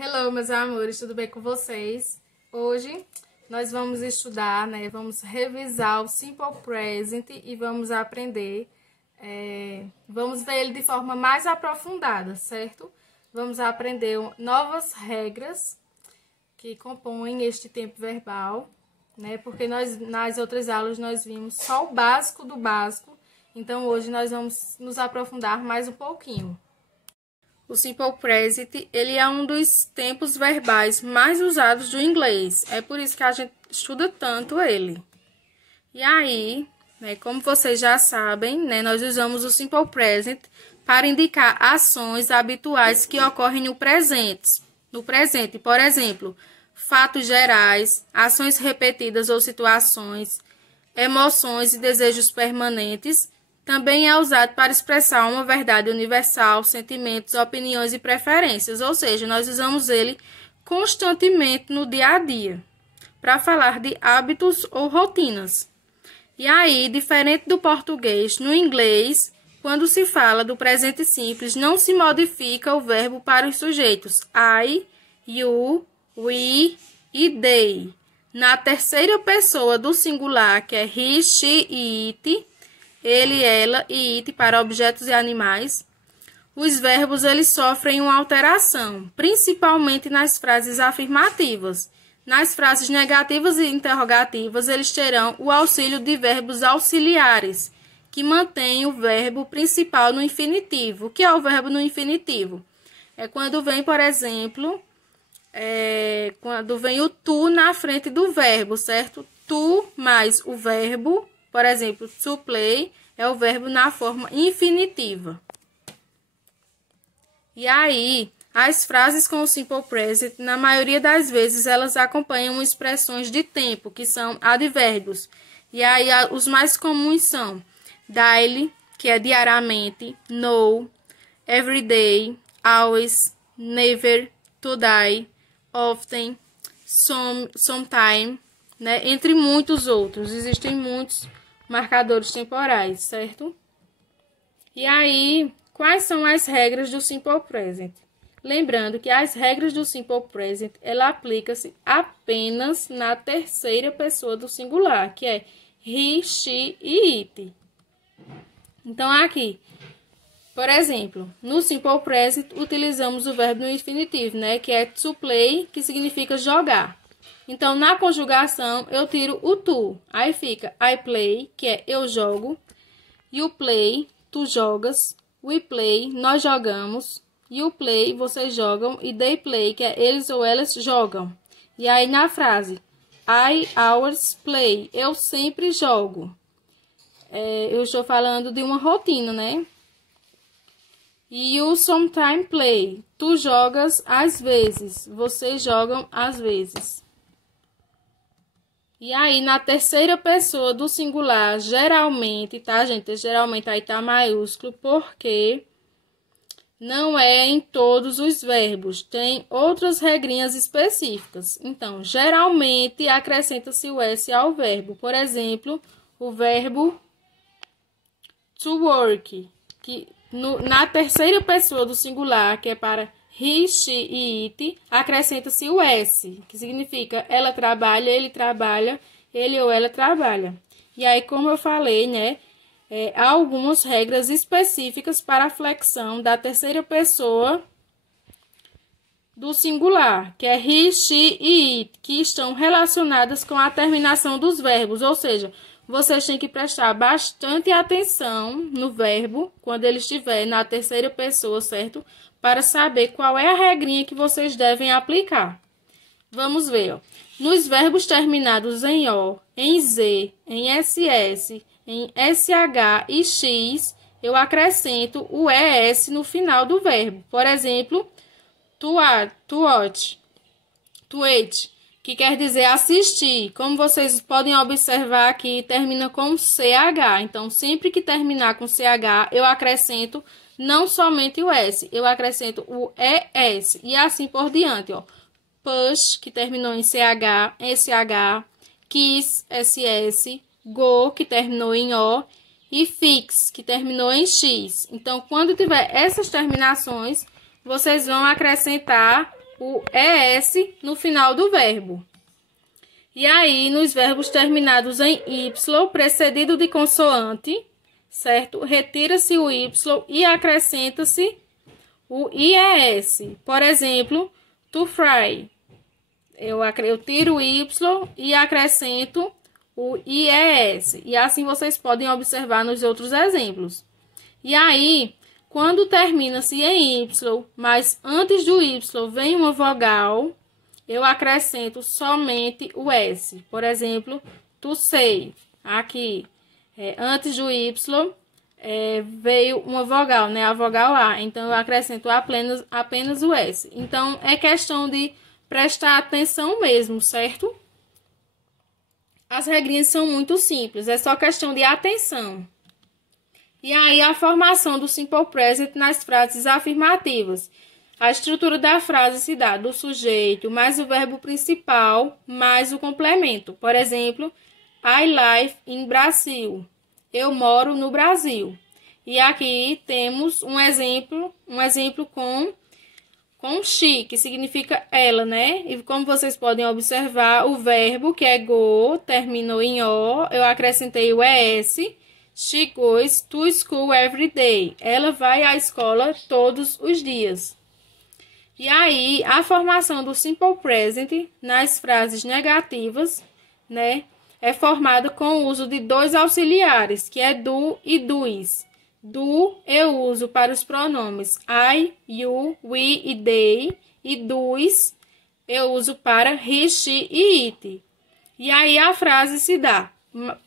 Hello, meus amores, tudo bem com vocês? Hoje nós vamos estudar, né? Vamos revisar o Simple Present e vamos aprender, vamos ver ele de forma mais aprofundada, certo? Vamos aprender novas regras que compõem este tempo verbal, né? Porque nas outras aulas nós vimos só o básico do básico, então hoje nós vamos nos aprofundar mais um pouquinho. O Simple Present, ele é um dos tempos verbais mais usados do inglês. É por isso que a gente estuda tanto ele. E aí, né, como vocês já sabem, né, nós usamos o Simple Present para indicar ações habituais que ocorrem no presente. Por exemplo, fatos gerais, ações repetidas ou situações, emoções e desejos permanentes. Também é usado para expressar uma verdade universal, sentimentos, opiniões e preferências, ou seja, nós usamos ele constantemente no dia a dia, para falar de hábitos ou rotinas. E aí, diferente do português, no inglês, quando se fala do presente simples, não se modifica o verbo para os sujeitos I, you, we e they. Na terceira pessoa do singular, que é he, she e it, ele, ela e it para objetos e animais, os verbos eles sofrem uma alteração, principalmente nas frases afirmativas. Nas frases negativas e interrogativas, eles terão o auxílio de verbos auxiliares, que mantêm o verbo principal no infinitivo. O que é o verbo no infinitivo? É quando vem, por exemplo, quando vem o tu na frente do verbo, certo? Tu mais o verbo. Por exemplo, to play é o verbo na forma infinitiva. E aí, as frases com o Simple Present, na maioria das vezes, elas acompanham expressões de tempo, que são advérbios. E aí, os mais comuns são daily, que é diariamente, no, everyday, always, never, today, often, sometime, né? Entre muitos outros. Existem muitos marcadores temporais, certo? E aí, quais são as regras do Simple Present? Lembrando que as regras do Simple Present, ela aplica-se apenas na terceira pessoa do singular, que é he, she e it. Então, aqui, por exemplo, no Simple Present, utilizamos o verbo no infinitivo, né? Que é to play, que significa jogar. Então, na conjugação, eu tiro o to. Aí fica I play, que é eu jogo. You play, tu jogas. We play, nós jogamos. You play, vocês jogam. E they play, que é eles ou elas jogam. E aí, na frase, I always play, eu sempre jogo. Eu estou falando de uma rotina, né? You sometimes play, tu jogas às vezes. Vocês jogam às vezes. E aí, na terceira pessoa do singular, geralmente, tá, gente? Geralmente aí tá maiúsculo, porque não é em todos os verbos. Tem outras regrinhas específicas. Então, geralmente, acrescenta-se o S ao verbo. Por exemplo, o verbo to work, que na terceira pessoa do singular, que é para he, she e it, acrescenta-se o S, que significa ela trabalha, ele trabalha, ele ou ela trabalha. E aí, como eu falei, né, há algumas regras específicas para a flexão da terceira pessoa do singular, que é he, she e it, que estão relacionadas com a terminação dos verbos, ou seja, vocês têm que prestar bastante atenção no verbo, quando ele estiver na terceira pessoa, certo? Para saber qual é a regrinha que vocês devem aplicar. Vamos ver, ó. Nos verbos terminados em O, em Z, em SS, em SH e X, eu acrescento o ES no final do verbo. Por exemplo, to watch, to eat, que quer dizer assistir. Como vocês podem observar aqui, termina com CH. Então, sempre que terminar com CH, eu acrescento não somente o S, eu acrescento o ES. E assim por diante, ó. Push, que terminou em CH, SH. Kiss, SS. Go, que terminou em O. E fix, que terminou em X. Então, quando tiver essas terminações, vocês vão acrescentar o ES no final do verbo. E aí, nos verbos terminados em Y, precedido de consoante, certo? Retira-se o Y e acrescenta-se o IES. Por exemplo, to fry. Eu tiro o Y e acrescento o IES. E assim vocês podem observar nos outros exemplos. E aí, quando termina-se em Y, mas antes do Y vem uma vogal, eu acrescento somente o S. Por exemplo, to say. Aqui, antes do Y, veio uma vogal, né? A vogal A. Então, eu acrescento apenas o S. Então, é questão de prestar atenção mesmo, certo? As regrinhas são muito simples. É só questão de atenção. E aí, a formação do simple present nas frases afirmativas. A estrutura da frase se dá do sujeito, mais o verbo principal, mais o complemento. Por exemplo, I live in Brasil. Eu moro no Brasil. E aqui temos um exemplo com she, que significa ela, né? E como vocês podem observar, o verbo, que é go, terminou em o, eu acrescentei o es. She goes to school every day. Ela vai à escola todos os dias. E aí, a formação do simple present nas frases negativas, né, é formada com o uso de dois auxiliares, que é do e dois. Do eu uso para os pronomes I, you, we e they. E dois eu uso para he, she e it. E aí, a frase se dá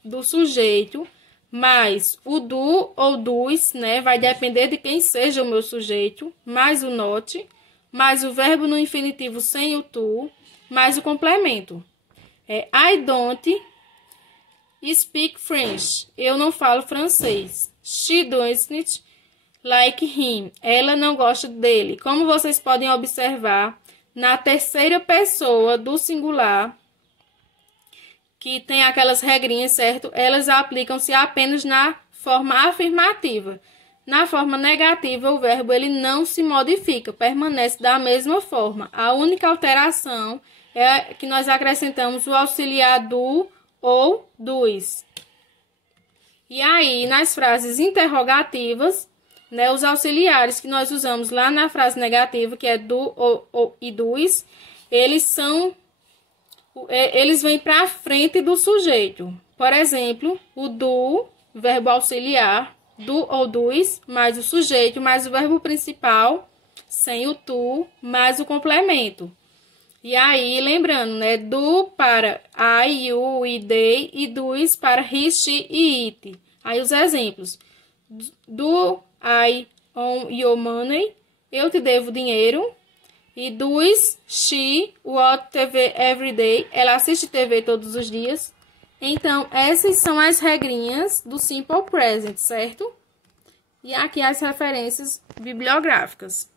do sujeito mais o do ou dos, né, vai depender de quem seja o meu sujeito, mais o not, mais o verbo no infinitivo sem o to, mais o complemento. I don't speak French. Eu não falo francês. She doesn't like him. Ela não gosta dele. Como vocês podem observar, na terceira pessoa do singular, que tem aquelas regrinhas, certo? Elas aplicam-se apenas na forma afirmativa. Na forma negativa, o verbo ele não se modifica, permanece da mesma forma. A única alteração é que nós acrescentamos o auxiliar do ou dos. E aí, nas frases interrogativas, né, os auxiliares que nós usamos lá na frase negativa, que é do ou e dos, eles vêm para frente do sujeito. Por exemplo, o do, verbo auxiliar, do ou dos, mais o sujeito, mais o verbo principal, sem o to, mais o complemento. E aí, lembrando, né, do para I, you e they, e dos para he, she e it. Aí os exemplos. Do I owe you money, eu te devo dinheiro. E dos she watch TV every day, ela assiste TV todos os dias. Então, essas são as regrinhas do simple present, certo? E aqui as referências bibliográficas.